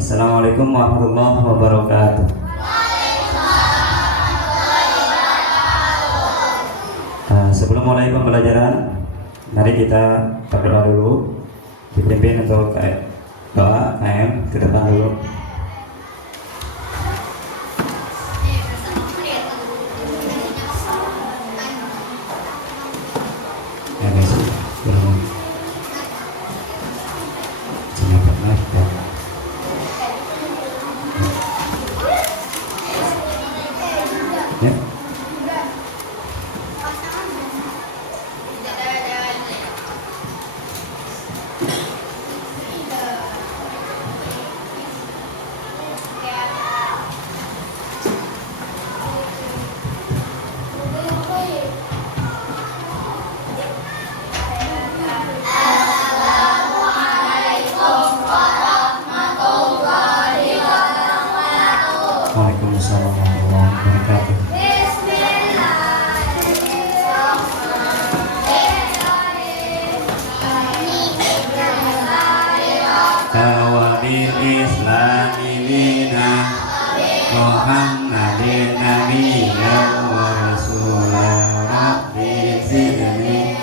Assalamualaikum warahmatullahi wabarakatuh. Sebelum mulai pembelajaran, mari kita berdoa dulu. Dipimpin untuk doa KM ke depan dulu. Ya guys, belum. Jangan pernah ya. Ya. Waalaikumsalam warahmatullahi wabarakatuh. Kawabil Islami dina Muhammadin nabiyyan wa rasulah rabbi zidni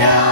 Ya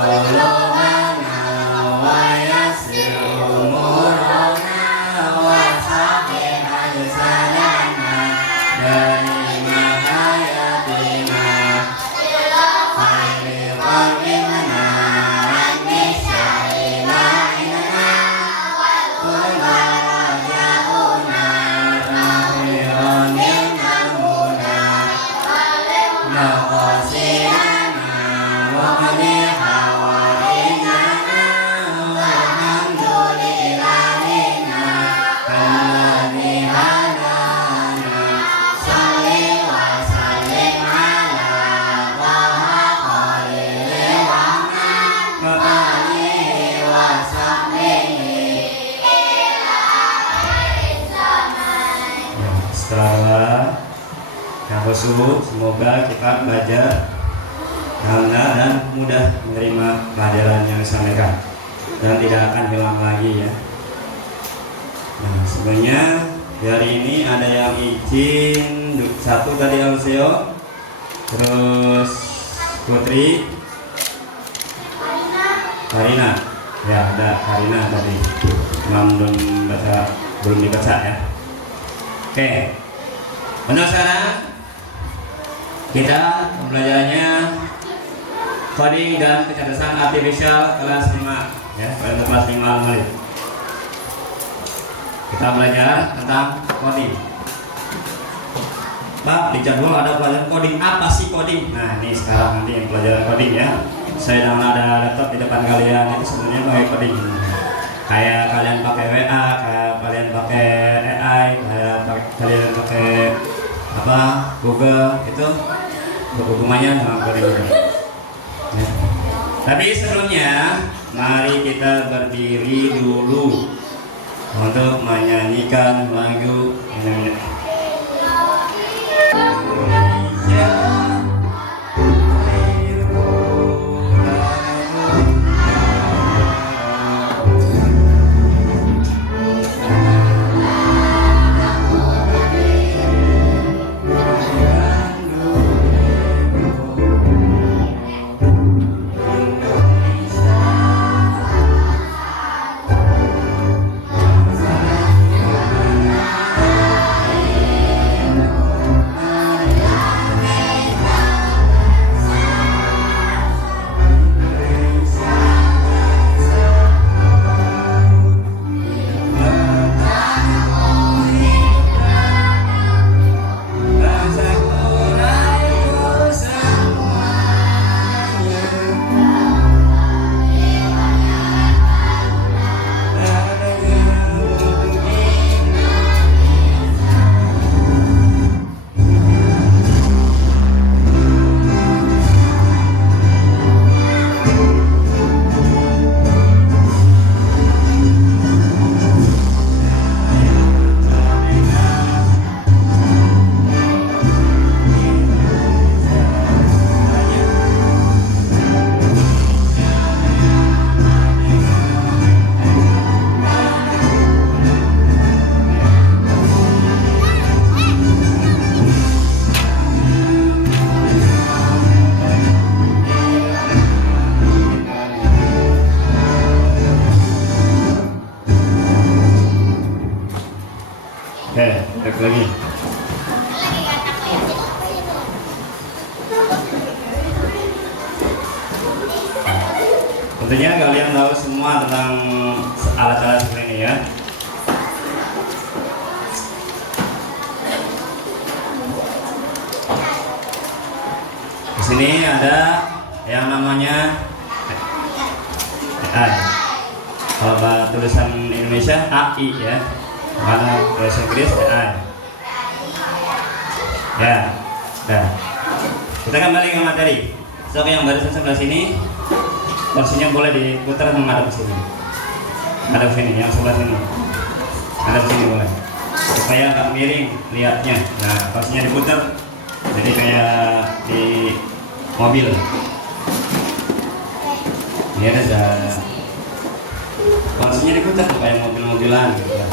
qulubana wa yassir umurana wa sahih ajsadana daima hayatina khairi qalbina anni syarina inna kullu rajauna akhiran innamuna naqasina wa qadi hawaijana walhamdulillahina alladhi hadana salli wa sallim ala taha khalilil rahman wa alihi wa sahbihi. Setelah yang khusus, semoga kita belajar dan mudah menerima pelajaran yang disampaikan dan tidak akan hilang lagi ya. Nah, sebenarnya hari ini ada yang izin satu tadi Alseo, terus Putri, Karina, ya ada Karina tadi, belum dibaca ya. Oke, untuk sekarang kita pembelajarannya coding dan kecerdasan artifisial kelas 5 ya, kelas 5 menit. Kita belajar tentang coding. Pak, di jadwal ada pelajaran coding. Apa sih coding? Nah, ini sekarang nanti pelajaran coding ya. Saya dengan ada laptop di depan kalian itu sebenarnya pakai coding. Kayak kalian pakai WA, kayak kalian pakai AI, kayak kalian pakai apa Google itu hubungannya dengan coding juga. Ya. Tapi sebelumnya mari kita berdiri dulu untuk menyanyikan lagu Indonesia. Lagi. Tentunya kalian tahu semua tentang alat-alat seperti ini ya. Di sini ada yang namanya AI. Kalau tulisan Indonesia AI ya. Mana bahasa Inggris AI. Ya, dah. Kita kembali ke materi. So yang barisan sebelah sini, kursinya boleh diputar menghadap ke sini. Hadap sini, yang sebelah sini. Hadap sini boleh. Supaya agak miring lihatnya. Nah, kursinya diputar. Jadi kayak di mobil. Ini ada kursinya diputar kayak mobil-mobilan gitu.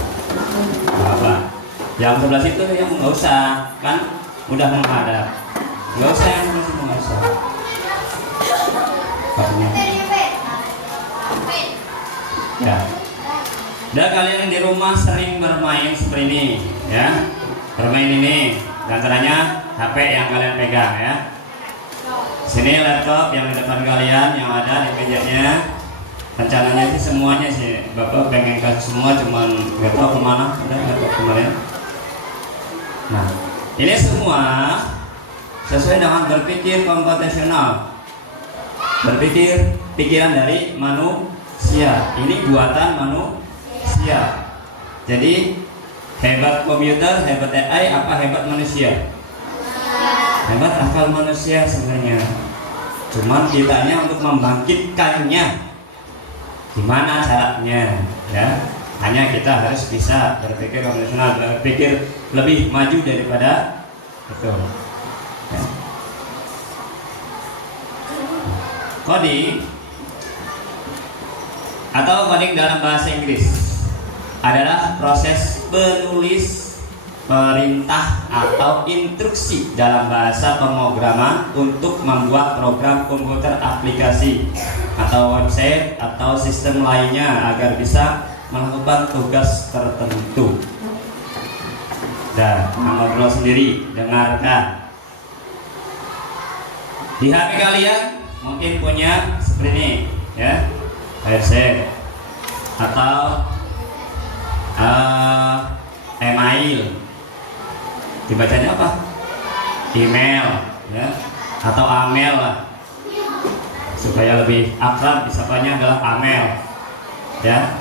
Apa? Yang sebelah situ yang nggak usah, kan udah menghadap. Nggak usah yang sebelah situ, nggak usah. Kursinya. Ya. Dan kalian di rumah sering bermain seperti ini, ya. Bermain ini, antaranya HP yang kalian pegang, ya. Sini laptop yang di depan kalian yang ada di mejanya. Rencananya sih semuanya sih, Bapak pengen kasih semua, cuman nggak tahu kemana. Udah laptop kemarin. Nah, ini semua sesuai dengan berpikir komputasional, berpikir pikiran dari manusia. Ini buatan manusia. Jadi hebat komputer, hebat AI, apa hebat manusia? Hebat akal manusia sebenarnya. Cuman kitanya untuk membangkitkannya, gimana caranya? Ya, hanya kita harus bisa berpikir konvensional, berpikir lebih maju daripada itu. Ya. Coding atau coding dalam bahasa Inggris adalah proses penulis perintah atau instruksi dalam bahasa pemrograman untuk membuat program komputer, aplikasi atau website atau sistem lainnya agar bisa melakukan tugas tertentu. Dan ngobrol sendiri, dengarkan. Di HP kalian mungkin punya seperti ini, ya, website atau email. Dibacanya apa? Email, ya, atau amel lah. Supaya lebih akrab disapanya adalah amel, ya.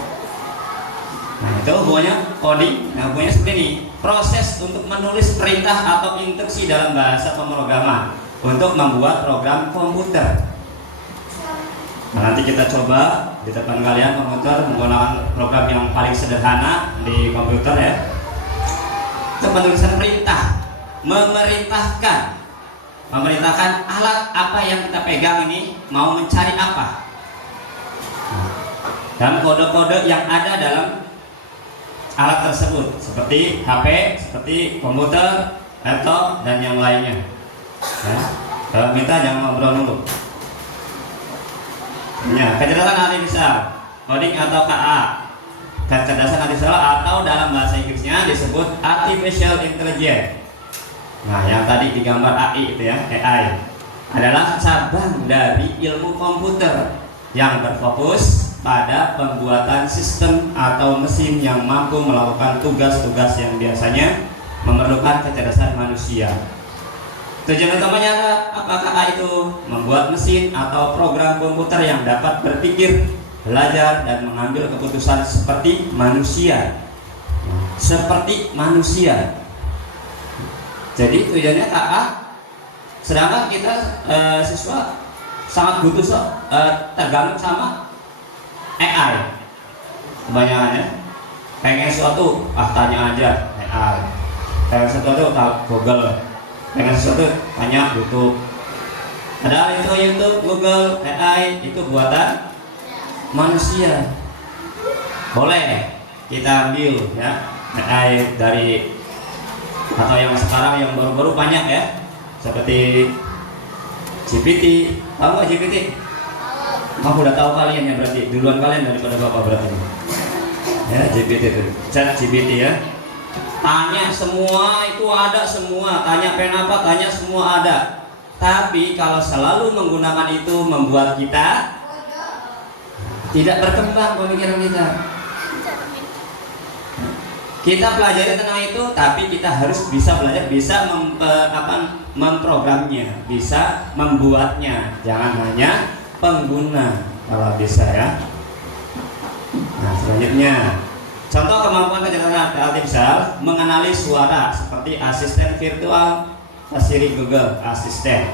Nah, itu hubungannya coding. Nah, hubungannya seperti ini. Proses untuk menulis perintah atau instruksi dalam bahasa pemrograman untuk membuat program komputer. Nah, nanti kita coba di depan kalian komputer menggunakan program yang paling sederhana di komputer, ya. Itu penulisan perintah, memerintahkan alat apa yang kita pegang ini mau mencari apa, dan kode-kode yang ada dalam alat tersebut, seperti HP, seperti komputer, laptop, dan yang lainnya. Ya. Kalau minta jangan ngobrol dulu. Ya, kecerdasan artifisial, coding atau KA, kecerdasan artifisial atau dalam bahasa Inggrisnya disebut artificial intelligence. Nah, yang tadi digambar AI itu, ya, AI adalah cabang dari ilmu komputer yang berfokus pada pembuatan sistem atau mesin yang mampu melakukan tugas-tugas yang biasanya memerlukan kecerdasan manusia. Tujuan utamanya adalah apakah itu membuat mesin atau program komputer yang dapat berpikir, belajar, dan mengambil keputusan seperti manusia. Jadi tujuannya KA, sedangkan kita siswa sangat butuh tergantung sama AI. Kebanyakannya pengen sesuatu, tanya aja AI. Pengen sesuatu, Google. Pengen sesuatu, tanya YouTube. Padahal itu YouTube, Google, AI itu buatan manusia. Boleh kita ambil, ya, AI dari, atau yang sekarang yang baru-baru banyak, ya, seperti GPT. Tahu nggak GPT? Aku udah tahu kalian, ya, berarti duluan kalian daripada bapak berarti. Ya, GPT itu, Chat GPT, ya. Tanya semua itu ada semua, tanya pengen apa, tanya semua ada. Tapi kalau selalu menggunakan itu membuat kita tidak berkembang pemikiran kita. Kita pelajari tentang itu, tapi kita harus bisa belajar, bisa memprogramnya, bisa membuatnya. Jangan hanya pengguna kalau bisa, ya. Nah, selanjutnya, contoh kemampuan kecerdasan artifisial mengenali suara seperti asisten virtual, Siri Google Asisten.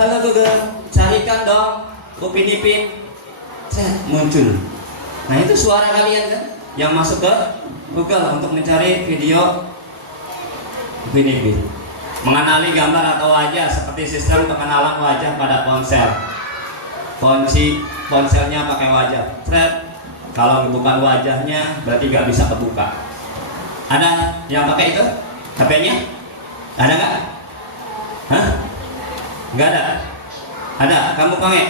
Halo Google, carikan dong Upin Ipin. Muncul. Nah, itu suara kalian, kan, yang masuk ke Google untuk mencari video Upin Ipin. Mengenali gambar atau wajah seperti sistem pengenalan wajah pada ponsel. Kunci ponselnya pakai wajah. Kalau bukan wajahnya berarti nggak bisa kebuka. Ada yang pakai itu? HP-nya? Ada nggak? Hah? Nggak ada? Ada? Kamu pakai?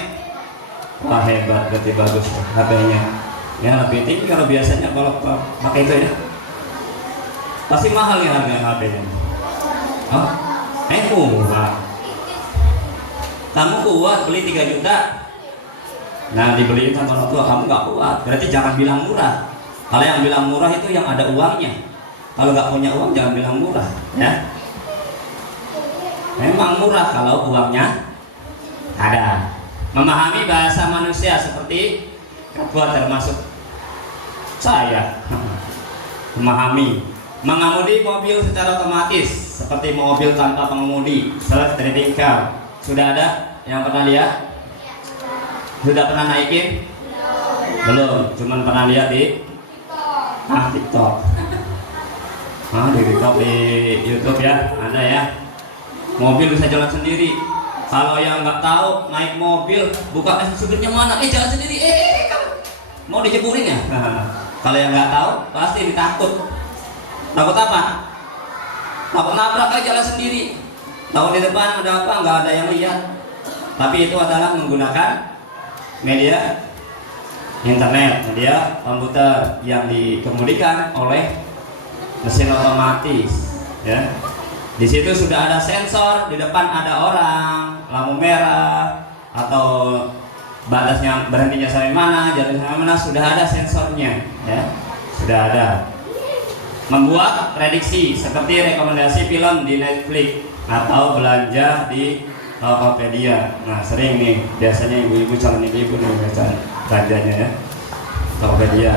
Wah hebat, berarti bagus HP-nya. Ya lebih tinggi kalau biasanya kalau pakai itu ya. Pasti mahal ya harga HP-nya. Oh, murah. Kamu kuat beli 3 juta. Nah dibeliin sama orang tua kamu nggak kuat, berarti jangan bilang murah. Kalau yang bilang murah itu yang ada uangnya. Kalau nggak punya uang jangan bilang murah, ya. Memang murah kalau uangnya ada. Memahami bahasa manusia seperti ketua termasuk saya. Memahami. Mengemudi mobil secara otomatis seperti mobil tanpa pengemudi, self driving car. Sudah ada yang pernah lihat? Sudah pernah naikin? Belum, cuman pernah lihat di TikTok. Di TikTok, di YouTube ya, ada ya. Mobil bisa jalan sendiri. Kalau yang nggak tahu naik mobil, buka supirnya mana? Jalan sendiri. Kamu mau dijeburin ya? Kalau yang nggak tahu pasti ditakut. Takut apa? Takut nabrak aja jalan sendiri. Tahu di depan ada apa? Nggak ada yang lihat. Tapi itu adalah menggunakan media internet, media komputer yang dikemudikan oleh mesin otomatis. Ya. Di situ sudah ada sensor, di depan ada orang, lampu merah atau batasnya berhentinya sampai mana, jatuhnya sampai mana, sudah ada sensornya, ya, sudah ada. Membuat prediksi seperti rekomendasi film di Netflix atau belanja di Tokopedia. Nah sering nih, biasanya ibu-ibu calon ibu-ibu nih baca belanjanya ya, Tokopedia,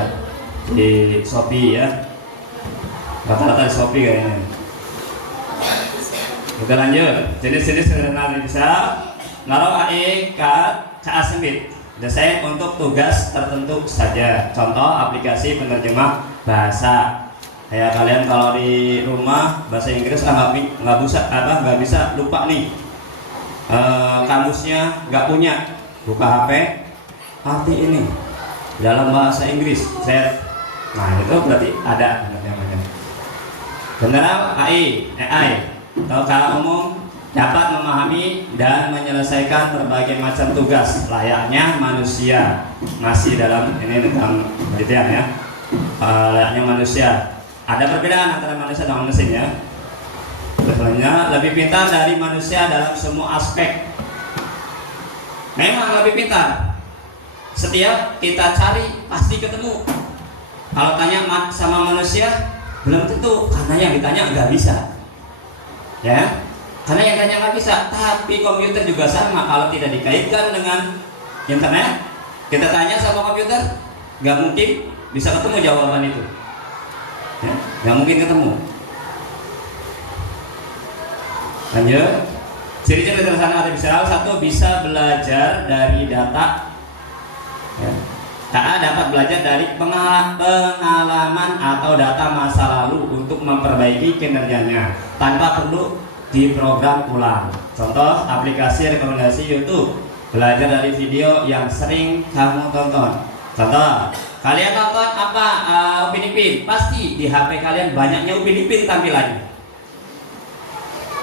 di Shopee ya, rata-rata di Shopee kayaknya. Kita lanjut, jenis-jenis sederhana bisa naruh AE KA sempit, desain untuk tugas tertentu saja. Contoh aplikasi penerjemah bahasa. Kayak kalian kalau di rumah bahasa Inggris nggak bisa lupa nih, kamusnya nggak punya, buka HP, arti ini dalam bahasa Inggris, set. Nah itu berarti ada namanya. General AI atau kalau umum dapat memahami dan menyelesaikan berbagai macam tugas layaknya manusia. Masih dalam ini tentang penelitian ya, layaknya manusia. Ada perbedaan antara manusia dan mesin ya. Sebenarnya lebih pintar dari manusia dalam semua aspek. Memang lebih pintar. Setiap kita cari pasti ketemu. Kalau tanya sama manusia belum tentu, karena yang ditanya nggak bisa. Ya, karena yang tanya nggak bisa. Tapi komputer juga sama, kalau tidak dikaitkan dengan internet, kita tanya sama komputer, nggak mungkin bisa ketemu jawaban itu. Ya, nggak mungkin ketemu. Lanjut. Ciri-ciri sederhana artifisial. 1. Bisa belajar dari data. Ya. KA dapat belajar dari pengalaman atau data masa lalu untuk memperbaiki kinerjanya tanpa perlu diprogram ulang. Contoh aplikasi rekomendasi YouTube, belajar dari video yang sering kamu tonton. Contoh, kalian tonton apa? Upin Ipin. Pasti di HP kalian banyaknya Upin Ipin tampilannya.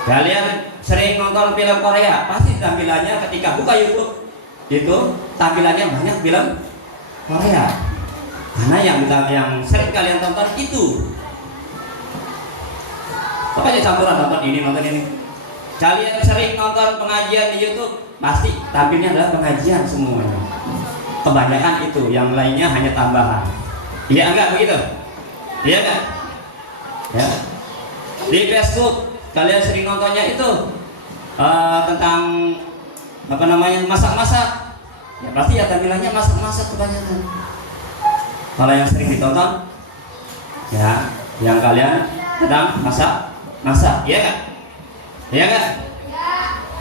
Kalian sering nonton film Korea, pasti tampilannya ketika buka YouTube itu tampilannya banyak film Korea. Karena yang sering kalian tonton itu. Pokoknya campuran, nonton ini. Kalian sering nonton pengajian di YouTube, pasti tampilnya adalah pengajian semuanya. Kebanyakan itu, yang lainnya hanya tambahan. Iya enggak begitu? Iya enggak? Ya. Di Facebook kalian sering nontonnya itu tentang masak-masak. Ya pasti ya tampilannya masak-masak kebanyakan. Kalau yang sering ditonton, ya yang kalian tentang masak, iya enggak? Iya enggak?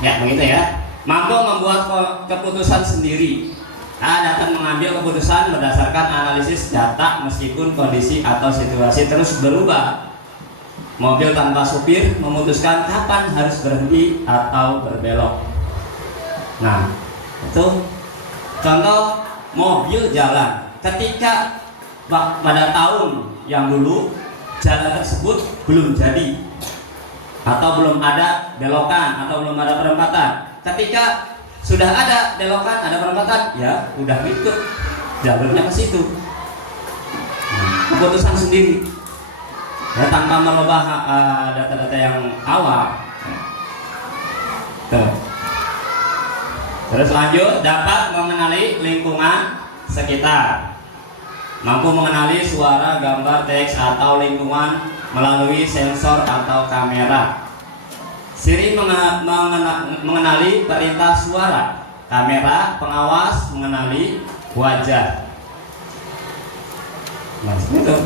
Ya begitu ya. Mampu membuat keputusan sendiri. Dapat mengambil keputusan berdasarkan analisis data meskipun kondisi atau situasi terus berubah. Mobil tanpa supir memutuskan kapan harus berhenti atau berbelok. Nah, itu contoh mobil jalan. Ketika pada tahun yang dulu jalan tersebut belum jadi atau belum ada belokan atau belum ada perempatan. Ketika sudah ada belokan, ada perempatan, ya udah ikut jalurnya ke situ. Keputusan sendiri, ya tanpa merubah data-data yang awal. Tuh. Terus lanjut, dapat mengenali lingkungan sekitar, mampu mengenali suara, gambar, teks, atau lingkungan melalui sensor atau kamera. Siri mengenali perintah suara, kamera pengawas mengenali wajah. Nah, itu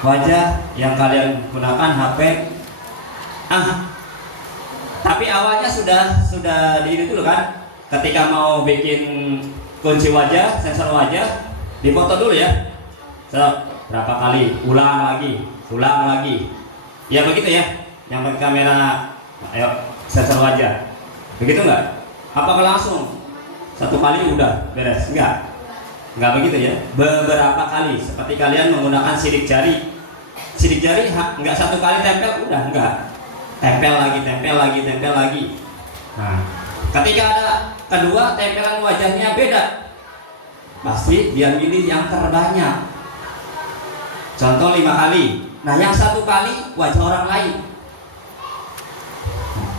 wajah yang kalian gunakan HP. Tapi awalnya sudah di dulu kan, ketika mau bikin kunci wajah, sensor wajah, dipoto dulu ya. Berapa kali, ulang lagi. Ya begitu ya. Yang pakai kamera, sensor wajah. Begitu enggak? Apakah langsung satu kali udah beres? Enggak begitu ya. Beberapa kali, seperti kalian menggunakan sidik jari. Sidik jari enggak satu kali tempel udah, enggak. Tempel lagi. Nah, ketika ada kedua, tempelan wajahnya beda, pasti dia milih yang terbanyak. Contoh 5 kali. Nah, yang 1 kali wajah orang lain,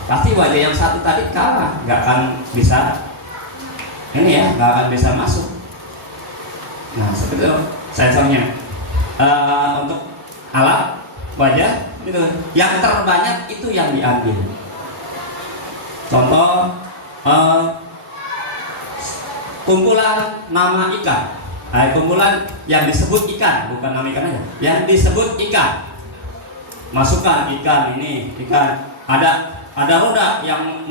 pasti wajah yang 1 tadi kalah, nggak akan bisa nggak akan bisa masuk. Nah, seperti itu sensornya. Untuk alat wajah itu yang terbanyak itu yang diambil. Contoh kumpulan nama ikan, kumpulan yang disebut ikan, bukan nama ikan aja, yang disebut ikan. Masukkan ikan ini, ikan ada roda yang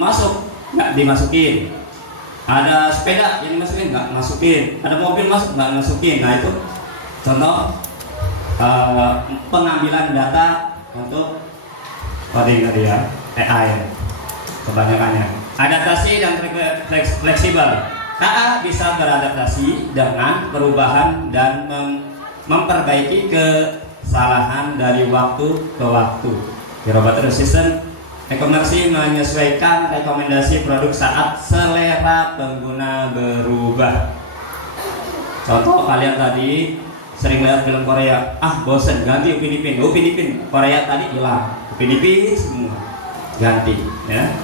masuk, nggak dimasukin. Ada sepeda yang dimasukin, nggak masukin. Ada mobil masuk, nggak masukin. Nah, itu contoh pengambilan data untuk coding tadi ya, AI kebanyakannya. Adaptasi dan fleksibel. KA bisa beradaptasi dengan perubahan dan memperbaiki kesalahan dari waktu ke waktu. Robot Resistant e-commerce menyesuaikan rekomendasi produk saat selera pengguna berubah. Contoh kalian tadi sering lihat film Korea, bosen ganti Upin Ipin, Korea tadi hilang, Upin Ipin semua ganti, ya.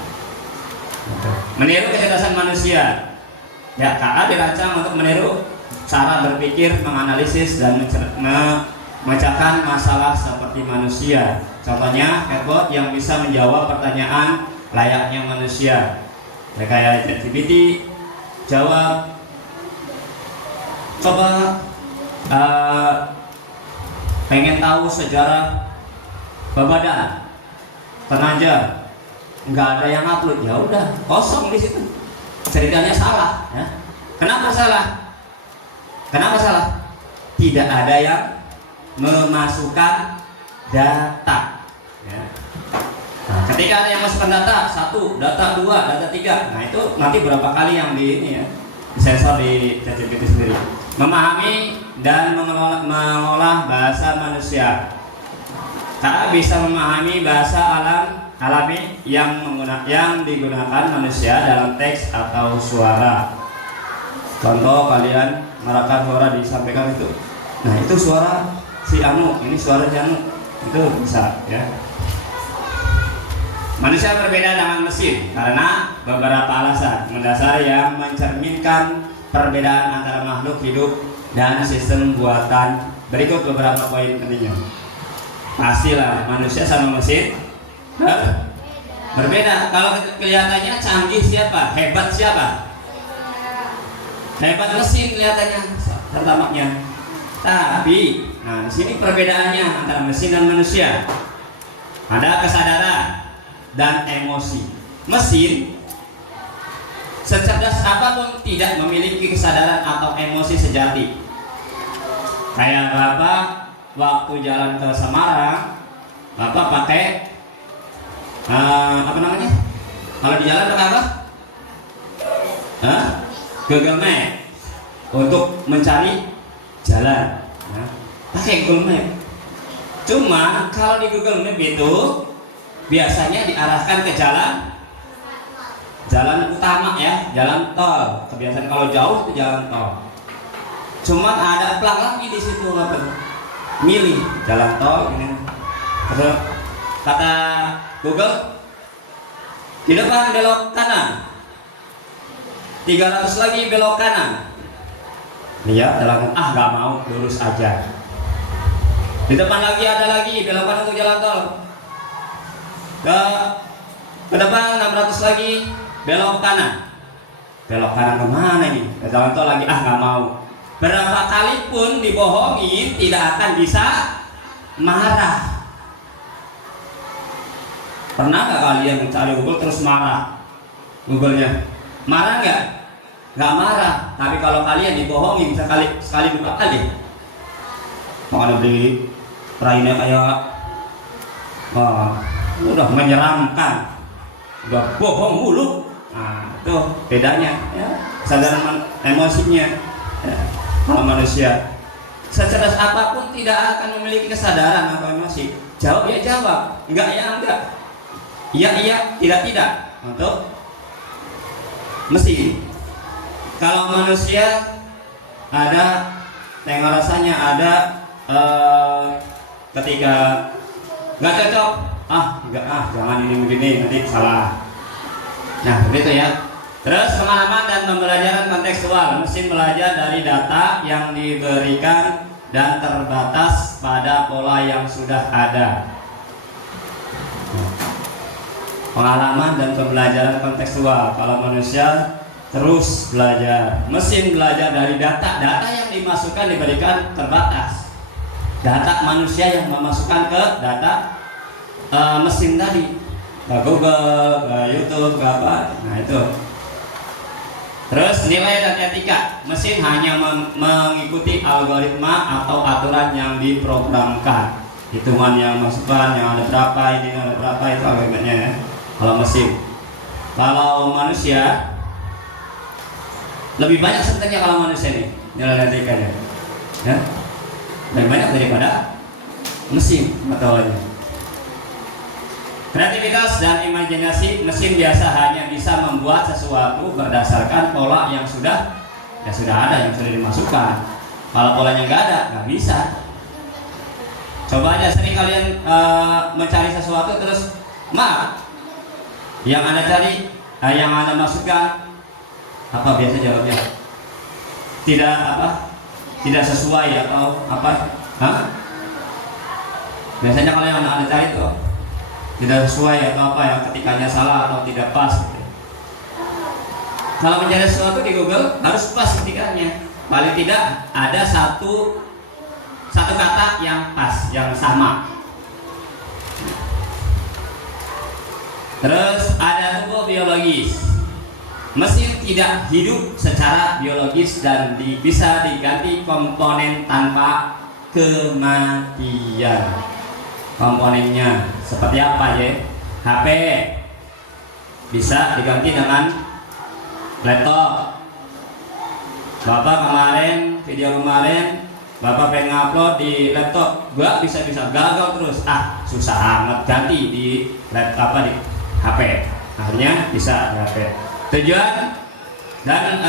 Meniru kecerdasan manusia. Ya, KA dirancang untuk meniru cara berpikir, menganalisis dan memecahkan masalah seperti manusia. Contohnya chatbot yang bisa menjawab pertanyaan layaknya manusia. Kayak ChatGPT, jawab, coba pengen tahu sejarah Babadan, Penaja, nggak ada yang upload, ya udah kosong di situ. Ceritanya salah, ya. Kenapa salah? Tidak ada yang memasukkan data, ya. Nah, ketika ada yang masukkan data 1, data 2, data 3, nah itu nanti berapa kali yang disensor di ChatGPT sendiri. Memahami dan mengolah bahasa manusia. KA bisa memahami bahasa alami yang digunakan manusia dalam teks atau suara. Contoh kalian merekam suara disampaikan itu. Nah, itu suara si Anu, ini suara si Anu. Itu bisa, ya. Manusia berbeda dengan mesin karena beberapa alasan mendasar yang mencerminkan perbedaan antara makhluk hidup dan sistem buatan. Berikut beberapa poin pentingnya. Pastilah manusia sama mesin berbeda. Kalau kelihatannya canggih siapa? Hebat siapa? Hebat mesin kelihatannya pertamanya. Tapi, nah di sini perbedaannya antara mesin dan manusia. Ada kesadaran dan emosi. Mesin secerdas apapun tidak memiliki kesadaran atau emosi sejati. Kayak Bapak waktu jalan ke Semarang, Bapak pakai apa namanya? Kalau di jalan pakai apa? Google Map untuk mencari jalan. Pakai Google Map. Cuma kalau di Google Map itu biasanya diarahkan ke jalan jalan utama ya, jalan tol. Kebiasaan kalau jauh itu jalan tol. Cuman ada plang lagi di situ, milih jalan tol ini. Terus kata Google, di depan belok kanan, 300 lagi belok kanan. Lihat jalan, nggak mau, lurus aja. Di depan lagi ada lagi belok kanan untuk jalan tol. Ke depan 600 lagi belok kanan. Belok kanan kemana ini? Ke jalan tol lagi, nggak mau. Berapa kali pun dibohongin tidak akan bisa marah. Pernah nggak kalian mencari Google terus marah? Google-nya marah nggak? Nggak marah. Tapi kalau kalian dibohongin sekali buka kali, mau ada beli lainnya kayak udah menyeramkan, udah bohong mulu. Nah, itu bedanya ya, kesadaran emosinya ya. Kalau manusia secerdas apapun tidak akan memiliki kesadaran atau emosi. Jawab ya jawab, enggak ya enggak, iya iya, tidak tidak. Untuk mesin, kalau manusia ada tengok rasanya ada ketika nggak cocok, enggak, jangan ini begini nanti salah. Nah begitu ya. Terus pengalaman dan pembelajaran kontekstual. Mesin belajar dari data yang diberikan dan terbatas pada pola yang sudah ada. Pengalaman dan pembelajaran kontekstual. Kalau manusia terus belajar, mesin belajar dari data. Data yang dimasukkan diberikan terbatas. Data manusia yang memasukkan ke data mesin tadi, ke Google, ke YouTube, ke apa. Nah itu. Terus nilai dan etika. Mesin hanya mengikuti algoritma atau aturan yang diprogramkan. Hitungan yang masukkan, yang ada berapa, ini ada berapa, itu algoritmanya ya. Kalau mesin. Kalau manusia lebih banyak sebenarnya kalau manusia ini nilai dan etikanya. Ya. Lebih banyak daripada mesin pengetahuannya. Kreativitas dan imajinasi. Mesin biasa hanya bisa membuat sesuatu berdasarkan pola yang sudah ada, yang sudah dimasukkan. Kalau polanya nggak ada, nggak bisa. Coba aja sering kalian mencari sesuatu terus, maaf, yang Anda cari, yang Anda masukkan, apa biasa jawabnya? Tidak sesuai atau apa? Biasanya kalau yang Anda cari itu tidak sesuai atau apa, yang ketikanya salah atau tidak pas gitu. Kalau mencari sesuatu di Google harus pas ketikanya. Paling tidak ada satu kata yang pas, yang sama. Terus ada tubuh biologis. Mesin tidak hidup secara biologis dan bisa diganti komponen tanpa kematian. Komponennya seperti apa ya? HP bisa diganti dengan laptop. Bapak video kemarin Bapak pengen upload di laptop, gak bisa gagal terus. Susah amat, ganti di laptop, di HP. Akhirnya bisa di HP. Tujuan dan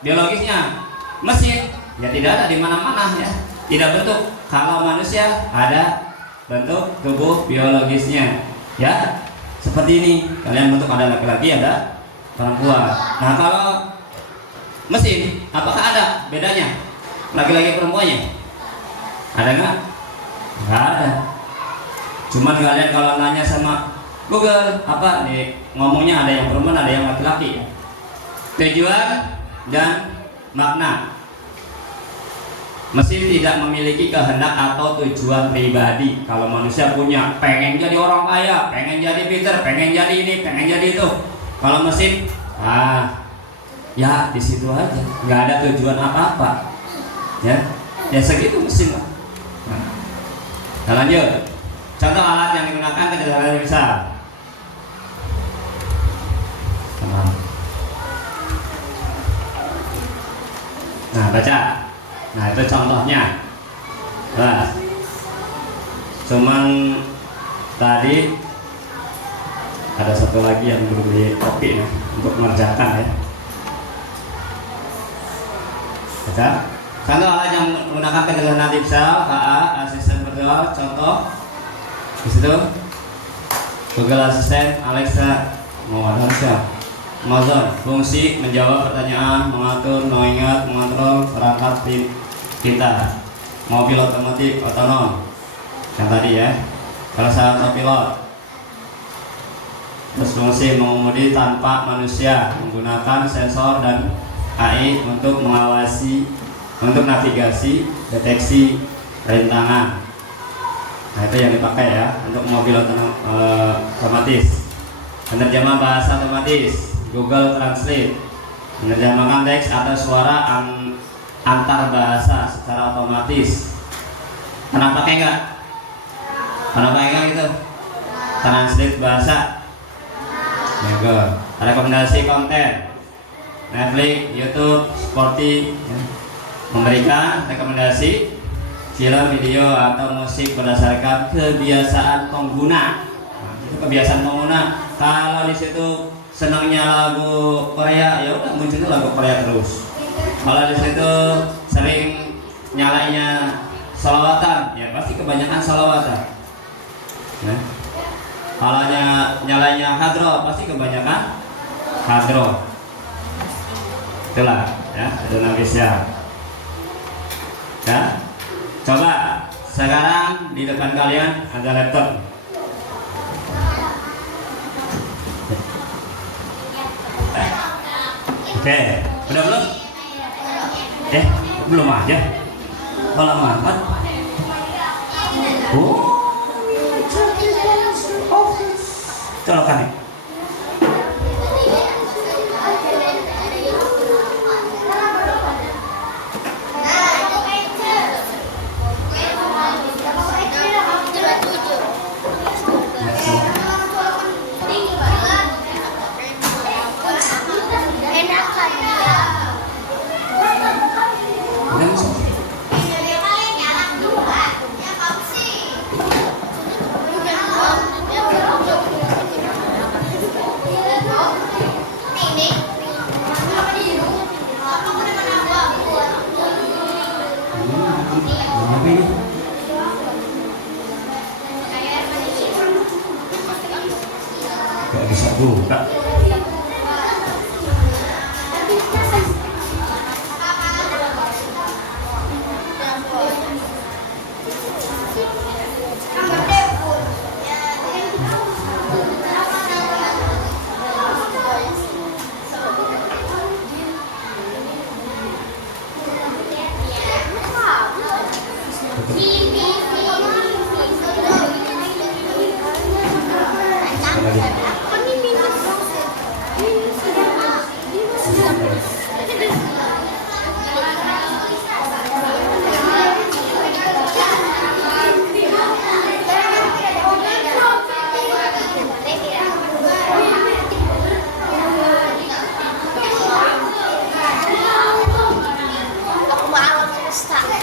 biologisnya mesin ya tidak ada di mana-mana ya, tidak bentuk. Kalau manusia ada bentuk tubuh biologisnya ya, seperti ini. Kalian bentuk ada laki-laki, ada perempuan. Nah kalau mesin apakah ada bedanya laki-laki perempuannya? Ada nggak? Nggak ada. Cuman kalian kalau nanya sama Google apa nih, ngomongnya ada yang perempuan, ada yang laki-laki. Tujuan dan makna. Mesin tidak memiliki kehendak atau tujuan pribadi. Kalau manusia punya, pengen jadi orang kaya, pengen jadi pintar, pengen jadi ini, pengen jadi itu. Kalau mesin, ya di situ aja, nggak ada tujuan apa-apa. Ya segitu mesin. Nah, lanjut. Contoh alat yang digunakan ketika bisa. Nah, baca. Nah itu contohnya. Nah, cuman tadi ada satu lagi yang belum di copy nih. untuk mengerjakan ya. Baca. Contoh alat yang menggunakan ketegangan Dipsel, HA, asisten virtual, contoh di situ Google Assistant, Alexa, Amazon, fungsi menjawab pertanyaan, mengatur, mengingat, mengontrol perangkat pintar, mobil otomatis otonom, yang tadi ya, perasaan autopilot, terus fungsi mengemudi tanpa manusia, menggunakan sensor dan AI untuk mengawasi, untuk navigasi, deteksi rintangan. Nah itu yang dipakai ya untuk mobil otomatis. Penerjemah bahasa otomatis, Google Translate, menerjemahkan teks atau suara antar bahasa secara otomatis. Pernah pakai nggak? Pernah pakai nggak itu? Translate bahasa. Juga. Rekomendasi konten, Netflix, YouTube, Spotify, memberikan rekomendasi film, video, atau musik berdasarkan kebiasaan pengguna. Nah, itu kebiasaan pengguna. Kalau di situ senangnya lagu Korea, ya udah muncul lagu Korea terus. Kalau di situ sering nyalainya sholawatan, ya pasti kebanyakan sholawatan. Nah, kalau nyalainya hadro, pasti kebanyakan hadro. Itulah ya, itu nafisnya. Ya. Coba sekarang di depan kalian ada laptop. Oke, udah belum? Belum aja. Malam amat. Colokan nih. Gak bisa buka.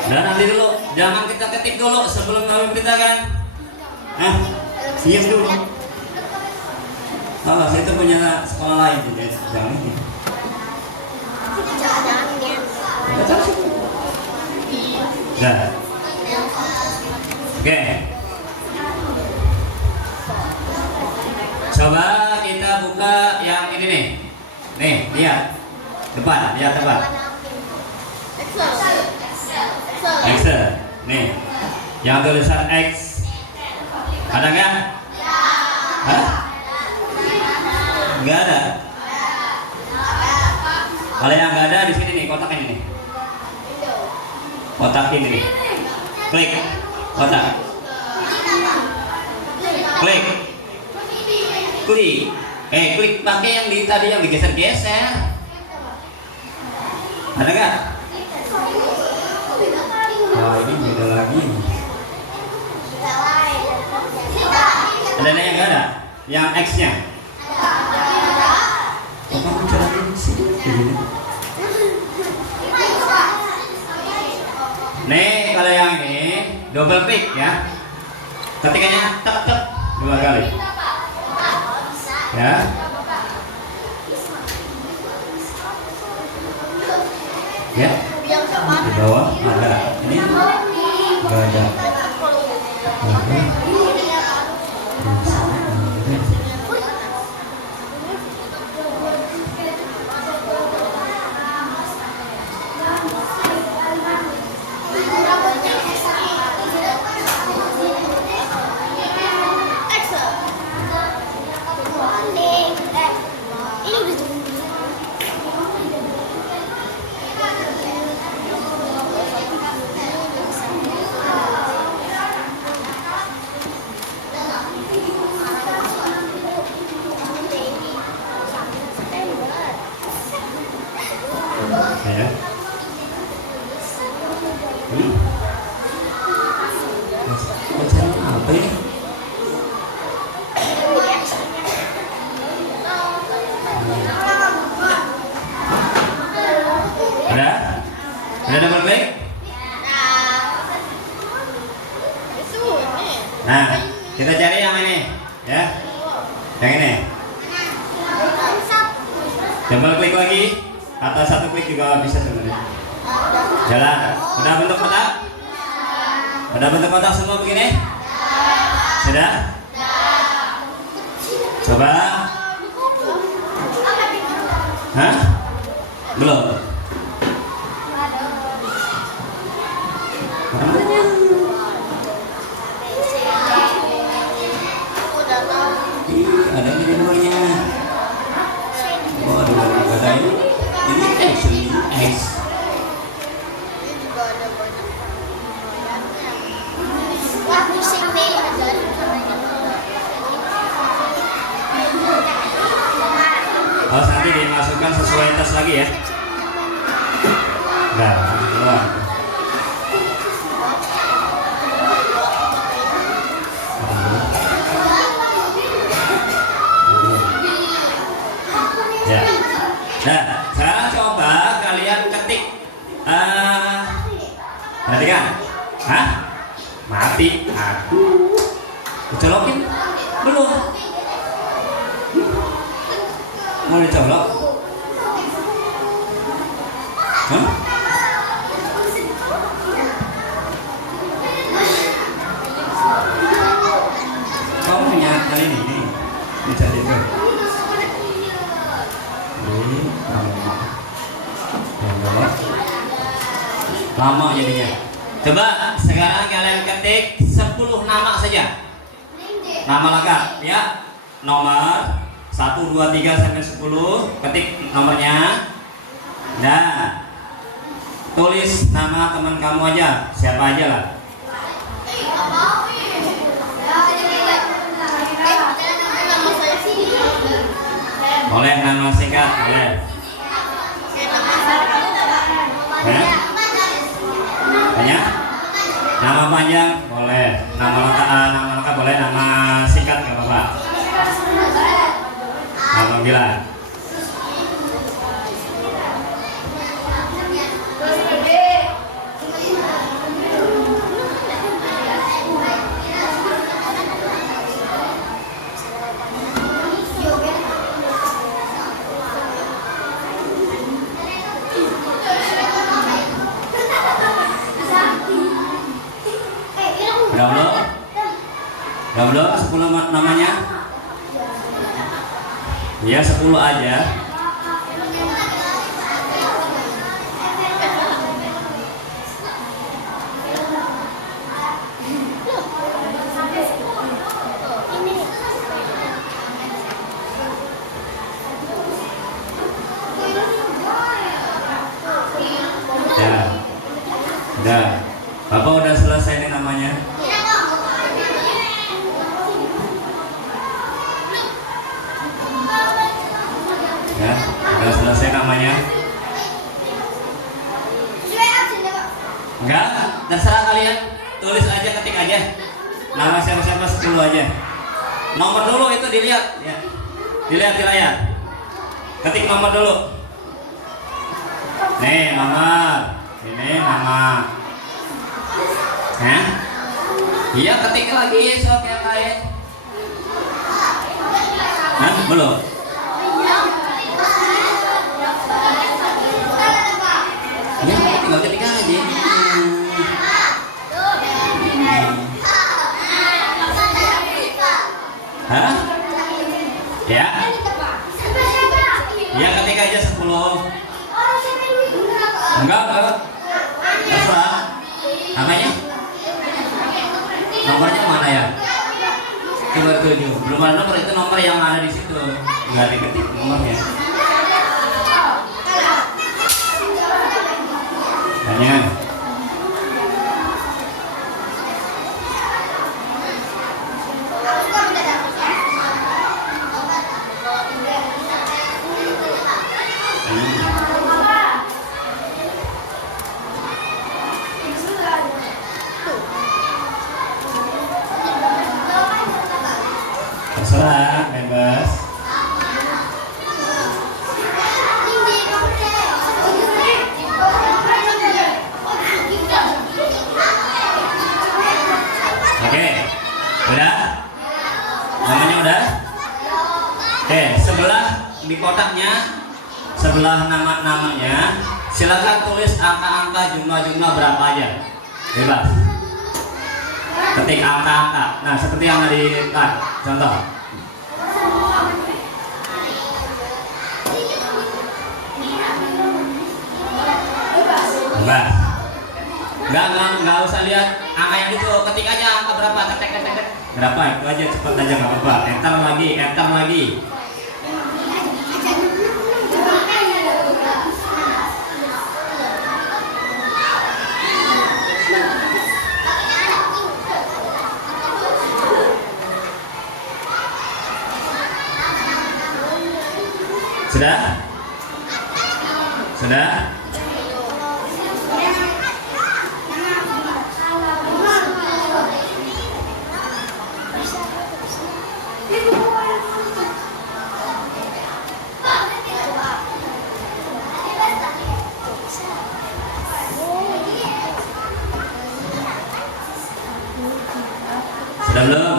Dan nanti dulu, jangan kita ketik dulu sebelum kami beritakan. Siap dulu. Kalau saya itu punya sekolah lain juga, jangan ini. Nah, oke. Coba kita buka yang ini nih. Nih, lihat depan, lihat depan. Excel, nih, yang tulisan X, ada nggak? Hah? Nggak ada. Kalau yang nggak ada di sini nih, kotak ini nih, kotak ini nih, klik, kotak, klik, klik pakai yang tadi yang digeser-geser, ada nggak? Wah, ini beda lagi. Ada yang nggak ada? Yang X-nya? Nih, kalau yang ini double klik ya. Ketikanya tek 2 kali. Ya. Ya, di bawah ada. Ini nggak ada. Oke. Ya. Bacaan apa ini? Ada? Ada double klik? Nah, kita cari yang ini, ya. Yang ini. Double klik lagi. Atau satu klik juga bisa sebenarnya. Jalan. Udah bentuk kotak? Udah bentuk kotak semua begini? Sudah? Coba. Hah? Belum. Ada di luarnya. Oh, ada ada ini. Ini X. Oh, nanti dimasukkan sesuai tas lagi ya. Nah, keluar. Ya. Nah, sekarang coba kalian ketik. Perhatikan. Hah? Mati. Aduh. Colokin? Belum. Mau dicolok? Hah? Kamu punya kali ini? Dicari itu. Lama jadinya. Coba sekarang kalian ketik 10 nama saja. Nama lengkap ya. Nomor 1, 2, 3 sampai 10. Ketik nomornya. Nah, tulis nama teman kamu aja. Siapa aja lah. Boleh nama singkat, boleh. Banyak? Nama panjang boleh, nama lengkap boleh, nama singkat nggak apa-apa. Nama panggilan. Udah belum? Udah belum? 10 namanya? Ya 10 aja. Udah. Bapak udah selesai nih namanya. Ya, udah selesai namanya. Enggak, terserah kalian. Tulis aja, ketik aja. Nama siapa-siapa 10 aja. Nomor dulu itu dilihat ya. Dilihat di layar. Ketik nomor dulu. Nih, nomor. Ini nama. Hah? Iya, ketik lagi sok yang lain. Hah? Belum? Ya, Enggak. Terserah. Namanya? Nomornya mana ya? 27. Belum ada nomor, itu nomor yang ada di situ. Enggak diketik nomornya. Tanya. Terserah, bebas. Oke, udah? Namanya udah? Oke, sebelah di kotaknya, sebelah nama-namanya, silakan tulis angka-angka, jumlah-jumlah berapa aja, bebas. Ketik angka-angka. Nah, seperti yang tadi, contoh. Bebas. Enggak usah lihat angka yang itu, ketik aja angka berapa, ketik. Berapa itu aja, cepet aja nggak apa-apa. Enter lagi. Sudah? Sudah belum?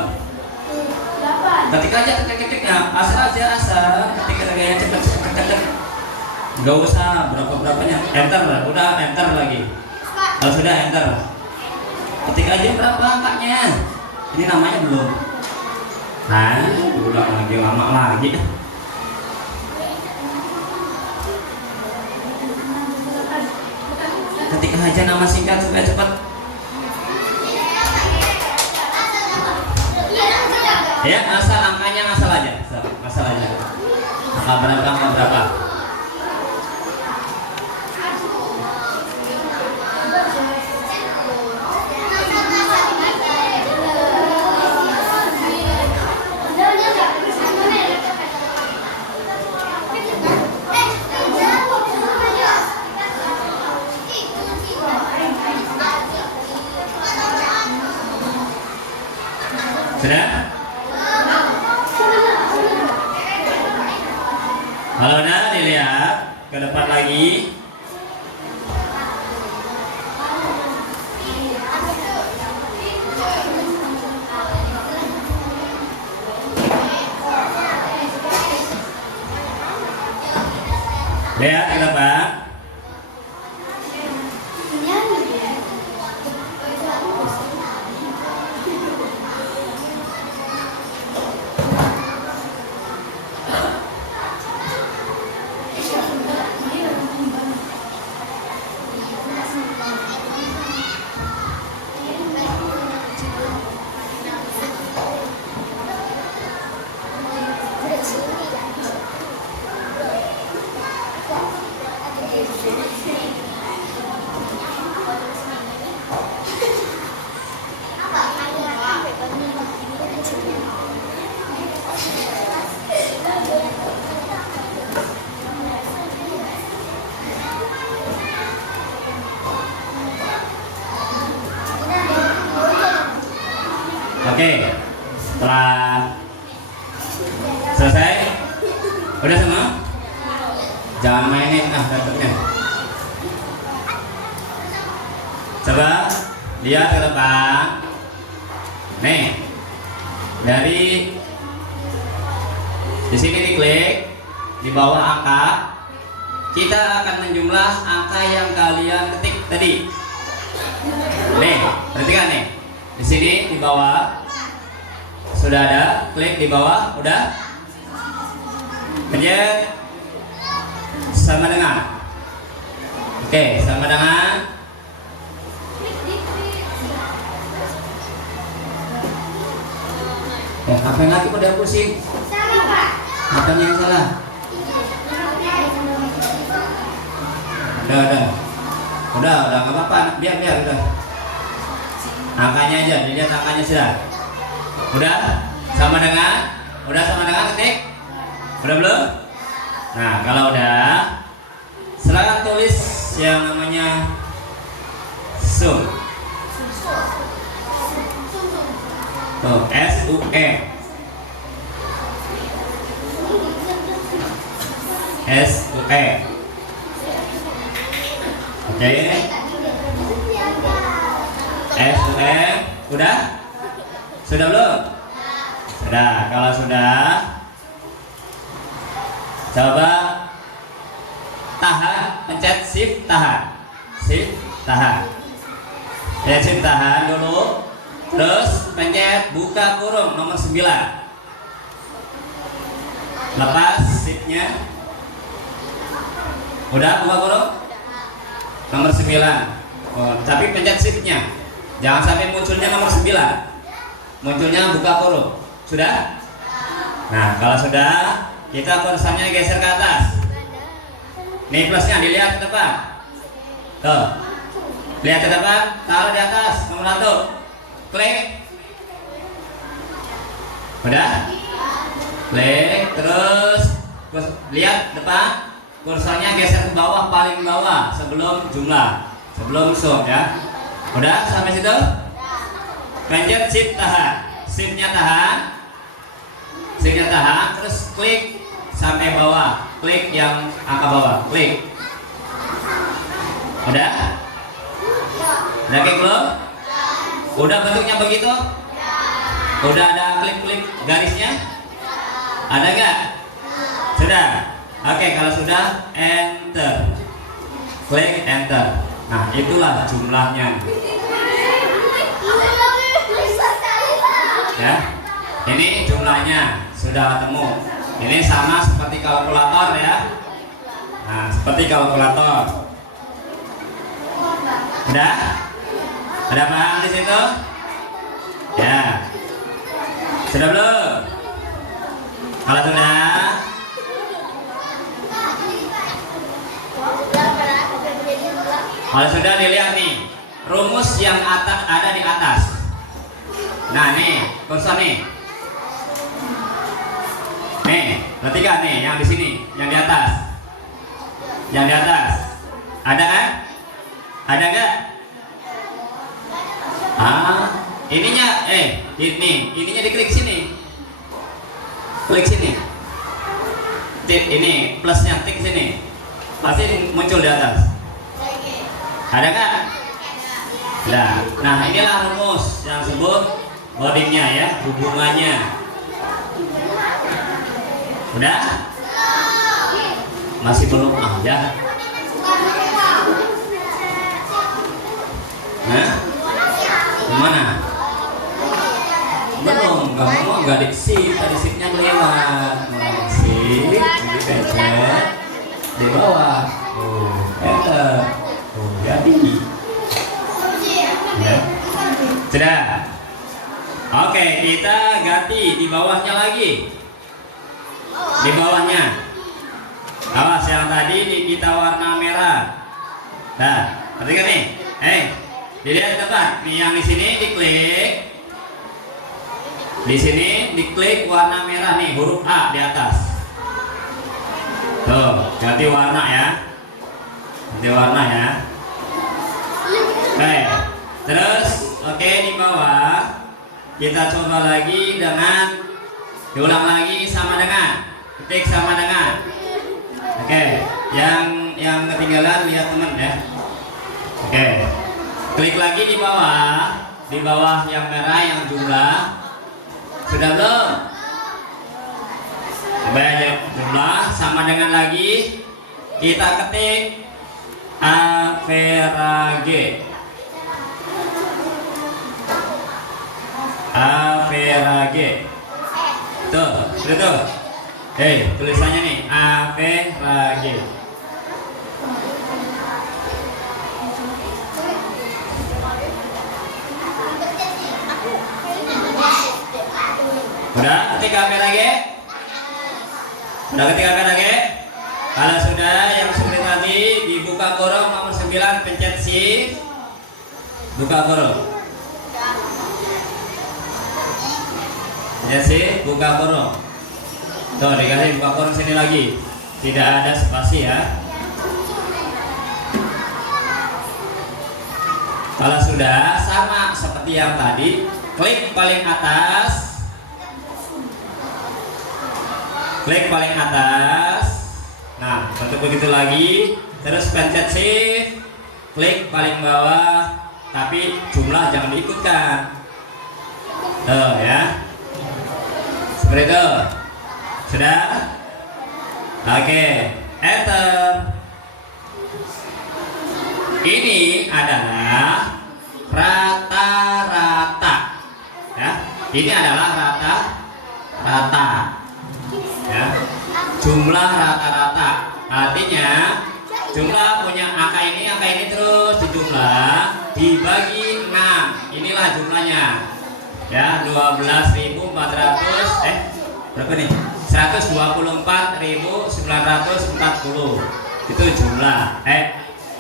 Ketik aja, ketik. Asal ketik gaya cepet. Gak usah berapa-berapanya. Enter lah, udah enter lagi. Kalau sudah enter. Ketik aja berapa angkanya. Ini namanya belum. Nah, udah lagi lama lagi. Ketik aja nama singkat supaya cepat. Ya, asal angkanya asal aja. Angka berapa? Sudah? Kalau udah dilihat ke depan lagi. Lihat ke depan. Oke, setelah selesai, udah semua? Jangan mainin dapetnya. Coba lihat ke depan. Nih, dari di sini diklik di bawah angka, kita akan menjumlah angka yang kalian ketik tadi. Nih, perhatikan nih. Di sini di bawah sudah ada, klik di bawah, udah. Pencet sama dengan. Oke. Oke, sama dengan apa yang lagi pada pusing? Salah, Pak. Apa yang salah? Udah, nggak apa-apa, biar udah. Angkanya aja, dilihat angkanya sudah. Udah sama dengan ketik? Udah belum? Nah, kalau udah, silakan tulis yang namanya sum. Tuh, S-U-M. S-U-M. Oke. S-U-M. Udah? Sudah belum? Sudah. Kalau sudah, coba tahan, pencet shift tahan. Shift tahan. Ya, shift tahan dulu. Terus pencet buka kurung nomor 9. Lepas shiftnya. Udah buka kurung? Nomor 9. Oh, tapi pencet shiftnya. Jangan sampai munculnya nomor 9. Munculnya buka kurung. Sudah? Nah, kalau sudah, kita kursornya geser ke atas. Nih plusnya dilihat ke depan. Tuh. Lihat ke depan, taruh di atas nomor 1. Klik. Udah? Klik, terus lihat depan, kursornya geser ke bawah, paling bawah sebelum jumlah, sebelum sum ya. Udah sampai situ? Pencet shift tahan, shiftnya tahan, terus klik sampai bawah, klik yang angka bawah, klik. Udah? Udah klik belum? Udah bentuknya begitu? Udah ada klik-klik garisnya? Ada nggak? Sudah? Oke, kalau sudah, enter. Klik enter. Nah, itulah jumlahnya. Ya, ini jumlahnya sudah ketemu. Ini sama seperti kalkulator ya. Nah, seperti kalkulator. Udah? Ada paham di situ? Ya. Sudah belum? Kalau sudah, dilihat nih rumus yang ada di atas. Nah nih kursor nih. Nih, perhatikan nih yang di sini, yang di atas. Yang di atas. Ada kan? Ada nggak? Ininya ininya diklik sini. Klik sini. Ini plusnya tik sini. Pasti muncul di atas. Ada nggak? Nah, inilah rumus yang disebut codingnya ya, hubungannya. Udah? Masih belum ya? Nah? Gimana? Belum, nggak di-shift, tadi shiftnya lewat. Shift, jadi pencet di bawah. Enter. Jadi. Ya. Sudah. Oke, kita ganti di bawahnya lagi. Di bawahnya. Awas yang tadi kita warna merah. Nah, perhatikan nih. Dilihat depan, nih yang di sini diklik, di sini diklik warna merah nih, huruf A di atas. Tuh, ganti warna ya, ganti warna ya. Oke, terus di bawah kita coba lagi dengan, diulang lagi sama dengan, ketik sama dengan. Oke, yang ketinggalan lihat teman ya. Oke. Klik lagi di bawah yang merah yang jumlah. Sudah belum? Coba aja jumlah sama dengan lagi kita ketik average. Tuh, sudah tuh. Tulisannya nih average. ketik HP lagi? Sudah ketik HP lagi? Kalau sudah, yang seperti tadi dibuka korong nomor 9, pencet shift. Buka korong. Pencet shift, buka korong. Tuh, dikasih buka korong sini lagi. Tidak ada spasi ya. Kalau sudah, sama seperti yang tadi, klik paling atas. Klik paling atas. Nah, untuk begitu lagi, terus pencet shift, klik paling bawah, tapi jumlah jangan diikutkan. Tuh ya. Seperti itu. Sudah? Oke, enter. Ini adalah rata-rata. Ya, ini adalah rata-rata. Ya, jumlah rata-rata. Artinya jumlah punya angka ini terus dijumlah dibagi 6. Inilah jumlahnya. Ya, 12.400 berapa nih? 124.940. Itu jumlah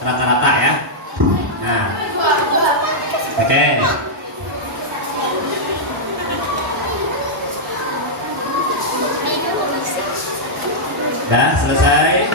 rata-rata ya. Nah. Oke. Dah selesai.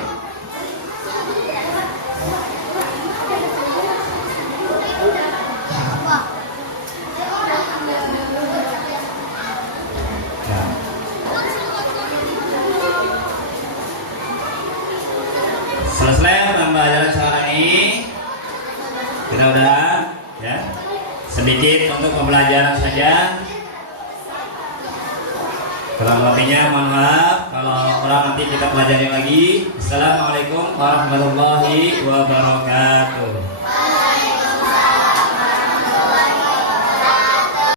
Selesai pembelajaran sekarang ini. Kita udah ya. Sedikit untuk pembelajaran saja. Kurang lebihnya mohon maaf. Kalau kurang nanti kita pelajari lagi. Assalamualaikum warahmatullahi wabarakatuh.